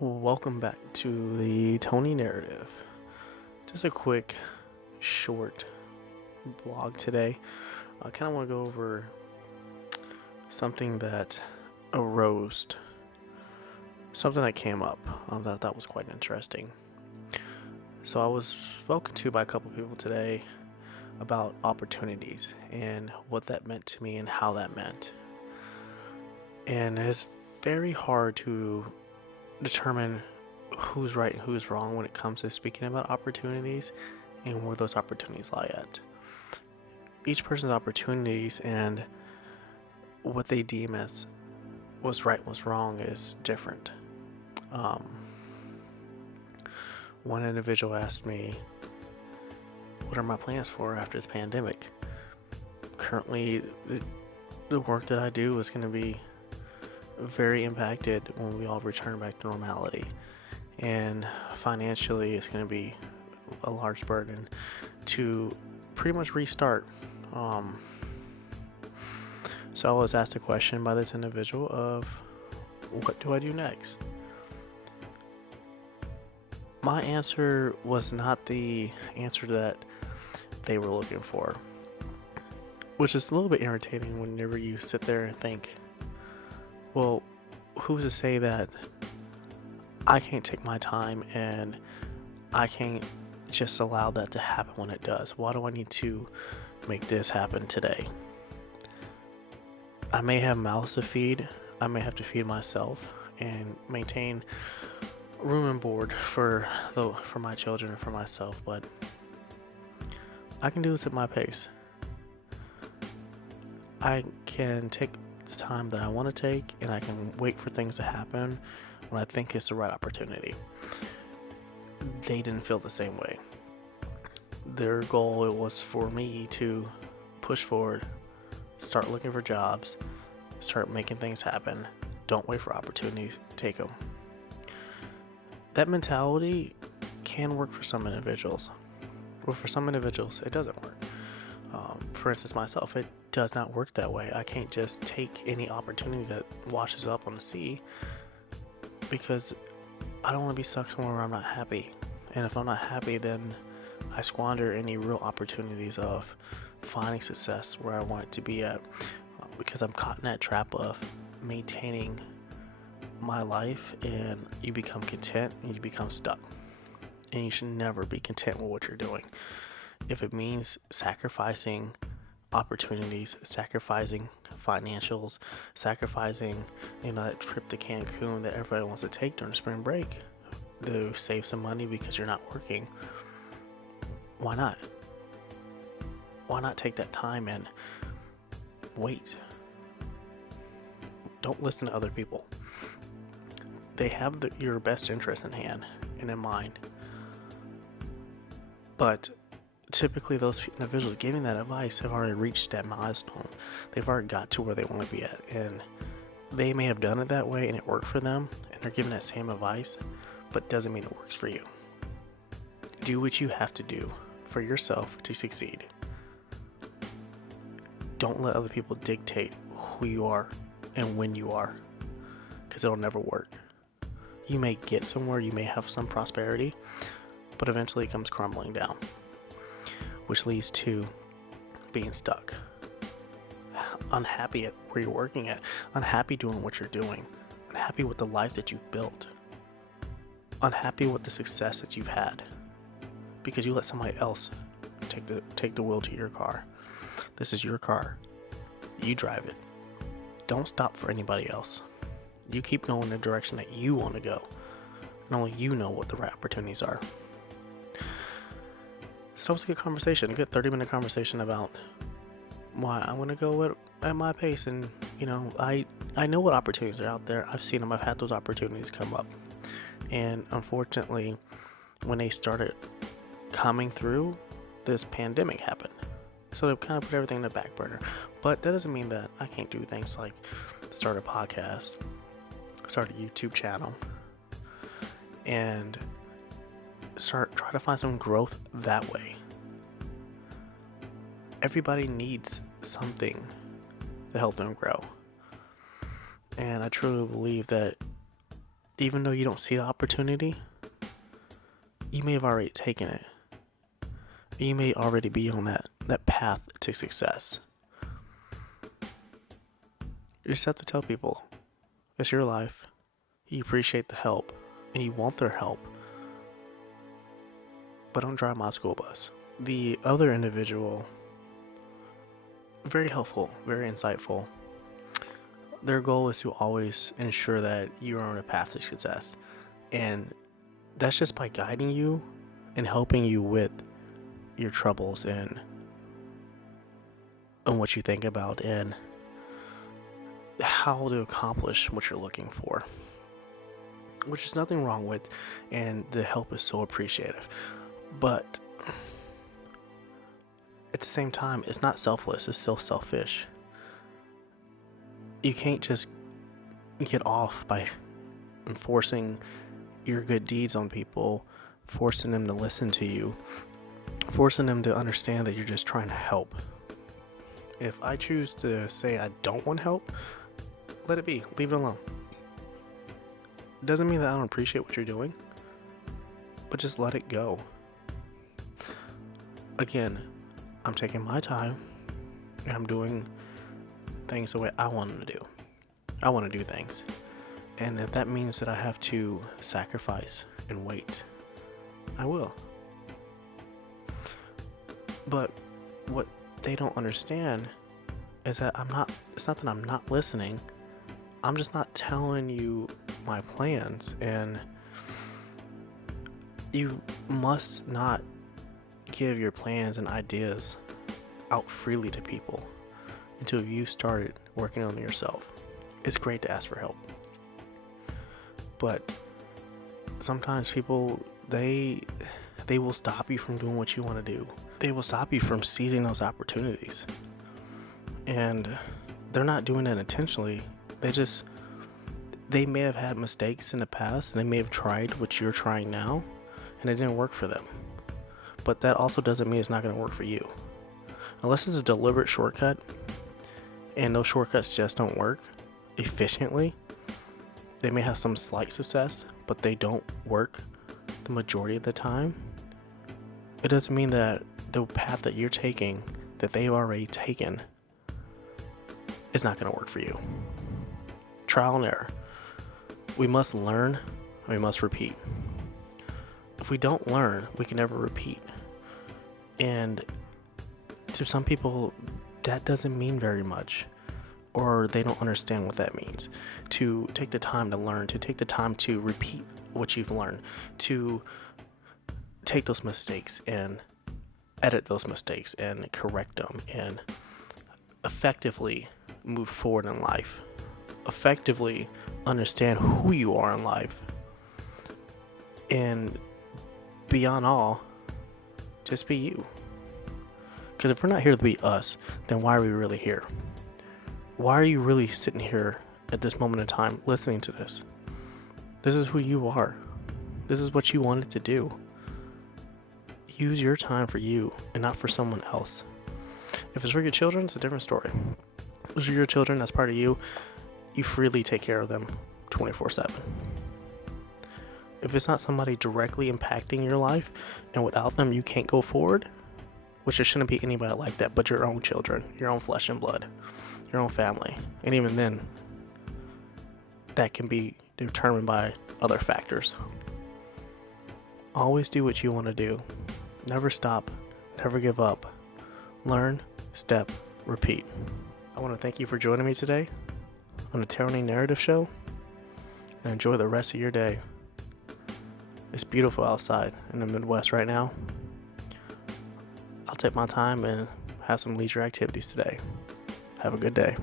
Welcome back to the Tony Narrative. Just a quick, short blog today. I kind of want to go over something that arose, something that came up that I thought was quite interesting. So I was spoken to by a couple people today about opportunities and what that meant to me and how that meant. And it's very hard to determine who's right and who's wrong when it comes to speaking about opportunities and where those opportunities lie at. Each person's opportunities and what they deem as what's right and what's wrong is different. One individual asked me, what are my plans for after this pandemic? Currently, the work that I do is going to be very impacted when we all return back to normality, and financially it's going to be a large burden to pretty much restart. So I was asked a question by this individual of, what do I do next? My answer was not the answer that they were looking for, which is a little bit irritating whenever you sit there and think, well, who's to say that I can't take my time and I can't just allow that to happen when it does? Why do I need to make this happen today? I may have mouths to feed. I may have to feed myself and maintain room and board for my children and for myself, but I can do this at my pace. I can take the time that I want to take, and I can wait for things to happen when I think it's the right opportunity. They didn't feel the same way. Their goal was for me to push forward, start looking for jobs, start making things happen. Don't wait for opportunities, take them. That mentality can work for some individuals. Well, for some individuals, it doesn't work. For instance, myself, it does not work that way. I can't just take any opportunity that washes up on the sea, because I don't want to be stuck somewhere where I'm not happy. And if I'm not happy, then I squander any real opportunities of finding success where I want it to be at, because I'm caught in that trap of maintaining my life, and you become content and you become stuck. And you should never be content with what you're doing. If it means sacrificing opportunities, sacrificing financials, sacrificing that trip to Cancun that everybody wants to take during spring break to save some money because you're not working, why not? Why not take that time and wait? Don't listen to other people. They have your best interest in hand and in mind. But typically those individuals giving that advice have already reached that milestone. They've already got to where they want to be at, and they may have done it that way and it worked for them, and they're giving that same advice, but doesn't mean it works for you. Do what you have to do for yourself to succeed. Don't let other people dictate who you are and when you are, because it'll never work. You may get somewhere, you may have some prosperity, but eventually it comes crumbling down, which leads to being stuck, unhappy at where you're working at, unhappy doing what you're doing, unhappy with the life that you've built, unhappy with the success that you've had, because you let somebody else take the wheel to your car. This is your car. You drive it. Don't stop for anybody else. You keep going in the direction that you want to go, and only you know what the right opportunities are. So that was a good conversation, a good 30-minute conversation about why I want to go at my pace. And I know what opportunities are out there. I've seen them. I've had those opportunities come up, and unfortunately, when they started coming through, this pandemic happened. So they kind of put everything in the back burner. But that doesn't mean that I can't do things like start a podcast, start a YouTube channel, and try to find some growth that way. Everybody needs something to help them grow. And I truly believe that even though you don't see the opportunity, you may have already taken it. You may already be on that path to success. You just have to tell people it's your life. You appreciate the help and you want their help, but don't drive my school bus. The other individual, very helpful, very insightful. Their goal is to always ensure that you are on a path to success. And that's just by guiding you and helping you with your troubles and what you think about and how to accomplish what you're looking for, which is nothing wrong with, and the help is so appreciative. But at the same time, it's not selfless, it's still selfish. You can't just get off by enforcing your good deeds on people, forcing them to listen to you, forcing them to understand that you're just trying to help. If I choose to say I don't want help, let it be. Leave it alone. It doesn't mean that I don't appreciate what you're doing, but just let it go. Again, I'm taking my time and I'm doing things the way I want them to do. I want to do things. And if that means that I have to sacrifice and wait, I will. But what they don't understand is that it's not that I'm not listening. I'm just not telling you my plans, and you must not give your plans and ideas out freely to people until you started working on yourself. It's great to ask for help, but sometimes people, they will stop you from doing what you want to do. They will stop you from seizing those opportunities, and they're not doing that intentionally. They may have had mistakes in the past, and they may have tried what you're trying now, and it didn't work for them. But that also doesn't mean it's not going to work for you. Unless it's a deliberate shortcut, and those shortcuts just don't work efficiently. They may have some slight success, but they don't work the majority of the time. It doesn't mean that the path that you're taking, that they've already taken, is not going to work for you. Trial and error. We must learn, and we must repeat. If we don't learn, we can never repeat. And to some people, that doesn't mean very much, or they don't understand what that means. To take the time to learn, to take the time to repeat what you've learned, to take those mistakes and edit those mistakes and correct them and effectively move forward in life. Effectively understand who you are in life. And beyond all, just be you. Because if we're not here to be us, then why are we really here? Why are you really sitting here at this moment in time listening to this? This is who you are. This is what you wanted to do. Use your time for you and not for someone else. If it's for your children, it's a different story. If it's for your children, that's part of you. You freely take care of them 24/7. If it's not somebody directly impacting your life, and without them you can't go forward, which there shouldn't be anybody like that but your own children, your own flesh and blood, your own family. And even then, that can be determined by other factors. Always do what you want to do. Never stop. Never give up. Learn, step, repeat. I want to thank you for joining me today on the Tyranny Narrative Show, and enjoy the rest of your day. It's beautiful outside in the Midwest right now. I'll take my time and have some leisure activities today. Have a good day.